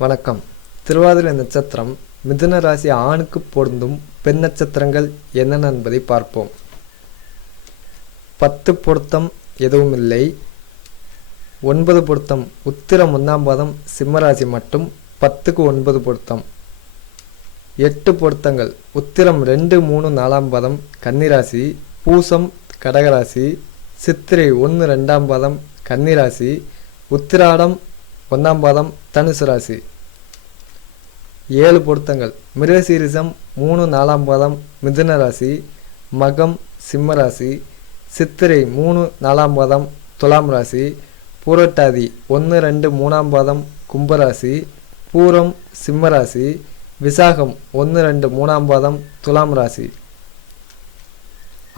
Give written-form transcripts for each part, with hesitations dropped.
வணக்கம். திருவாதிரை நட்சத்திரம் மிதுன ராசி ஆணுக்கு பொருந்தும் பெண் நட்சத்திரங்கள் என்னென்ன என்பதை பார்ப்போம். 10 பொருத்தம் எதுவும் இல்லை. 9 பொருத்தம் உத்திரம் 1ஆம் பாதம் சிம்மராசி மட்டும் 10க்கு 9 பொருத்தம். 8 பொருத்தங்கள் உத்திரம் 2, 3, 4ஆம் பாதம் கன்னிராசி, பூசம் கடகராசி, சித்திரை 1, 2ஆம் பாதம் கன்னிராசி, உத்திராடம் 1ஆம் பாதம் தனுசு ராசி. 7 பொருத்தங்கள் மிருகசீரிசம் 3, 4ஆம் பாதம் மிதுன ராசி, மகம் சிம்மராசி, சித்திரை 3, 4ஆம் பாதம் துலாம் ராசி, பூரட்டாதி 1, 2, 3ஆம் பாதம் கும்பராசி, பூரம் சிம்மராசி, விசாகம் 1, 2, 3ஆம் பாதம் துலாம் ராசி.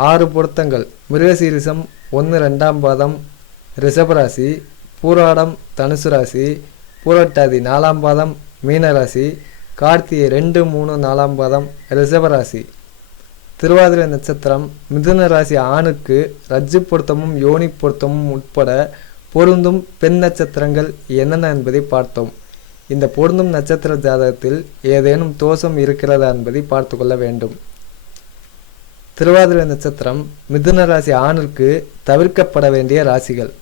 6 பொருத்தங்கள் மிருகசீரிசம் 1, 2ஆம் பாதம் ரிஷபராசி, பூராடம் தனுசு ராசி, பூரட்டாதி 4ஆம் பாதம் மீனராசி, கார்த்திகை 2, 3, 4ஆம் பாதம் ரிஷபராசி. திருவாதிரை நட்சத்திரம் மிதுன ராசி ஆணுக்கு ரஜ்ஜு பொருத்தமும் யோனி பொருத்தமும் உட்பட பொருந்தும் பெண் நட்சத்திரங்கள் என்னென்ன என்பதை பார்த்தோம். இந்த பொருந்தும் நட்சத்திர ஜாதகத்தில் ஏதேனும் தோஷம் இருக்கிறதா என்பதை பார்த்து கொள்ள வேண்டும். திருவாதிரை நட்சத்திரம் மிதுன ராசி ஆணுக்கு தவிர்க்கப்பட வேண்டிய ராசிகள்: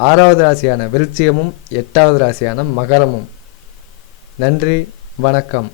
6வது ராசியான விருச்சிகமும் 8வது ராசியான மகரமும். நன்றி, வணக்கம்.